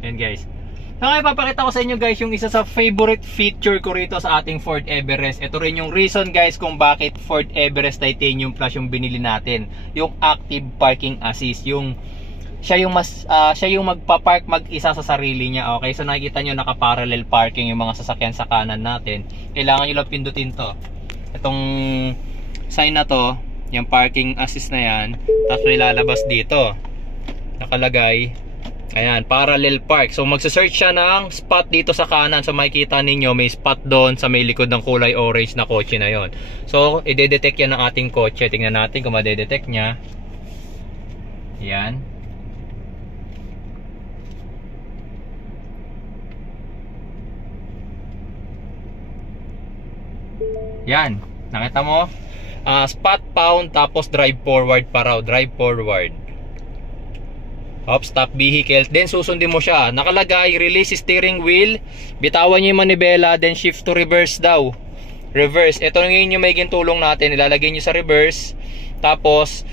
Yan guys. So ngayon papakita ko sa inyo guys yung isa sa favorite feature ko rito sa ating Ford Everest. Ito rin yung reason guys kung bakit Ford Everest Titanium Plus yung binili natin. Yung Active Parking Assist. Siya yung magpa-park mag-isa sa sarili niya. Okay, so nakikita nyo naka-parallel parking yung mga sasakyan sa kanan natin. Kailangan nyo lang pindutin to. Itong sign na to, yung parking assist na yan, tapos may lalabas dito. Nakalagay, ayan, parallel park. So magsa-search siya ng spot dito sa kanan. So makikita ninyo may spot doon sa may likod ng kulay orange na kotse na yon. So i-detect yan ng ating kotse. Tingnan natin kung ma-detect niya. Yan. Yan, nakita mo? Spot found, tapos drive forward pa raw. Drive forward. Stop vehicle. Then susundin mo siya. Nakalagay, release steering wheel. Bitawan nyo yung manibela. Then shift to reverse daw. Reverse. Ito ngayon yung may gintulong natin. Ilalagay nyo sa reverse. Tapos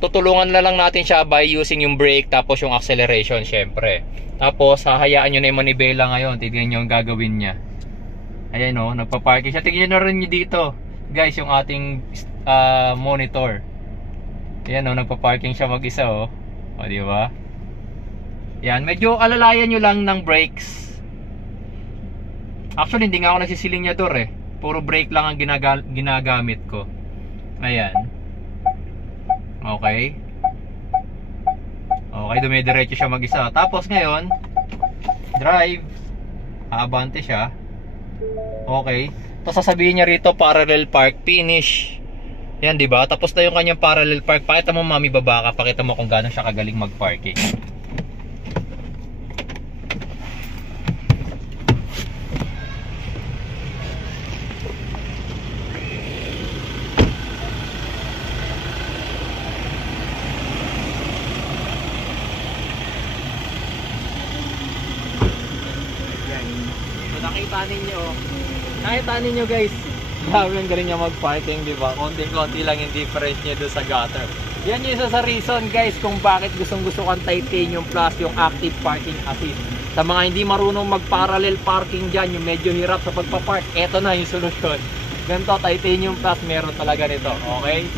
tutulungan na lang natin siya by using yung brake. Tapos yung acceleration syempre. Tapos hahayaan nyo na yung manibela ngayon. Tignan nyo yung gagawin niya. Ayan o, nagpa-parking siya. Tignan nyo rin nyo dito guys yung ating monitor. Ayan o, nagpa-parking siya mag-isa o. O diba? Yan, medyo alalayan nyo lang ng brakes. Actually hindi nga ako nagsisilinyador eh. Puro brake lang ang ginagamit ko. Ayan. Okay. Okay, dumidiretso siya mag-isa. Tapos ngayon drive. Aabante siya. Okay. Tapos sasabihin niya rito parallel park finish. Yan, di ba? Tapos na yung kanyang parallel park. Pakita mo mami baba ka, pakita mo kung gaano siya kagaling mag-parking. Nakita ninyo guys, grabe ang galing niya mag-parking, di ba? Konting-konti lang yung difference niya doon sa gutter. Yan yung isa sa reason guys kung bakit gustong-gusto kang Titanium Plus, yung Active Parking Assist. Sa mga hindi marunong mag-parallel parking dyan, yung medyo hirap sa pagpapark, eto na yung solusyon. Ganito, Titanium Plus meron talaga nito, okay?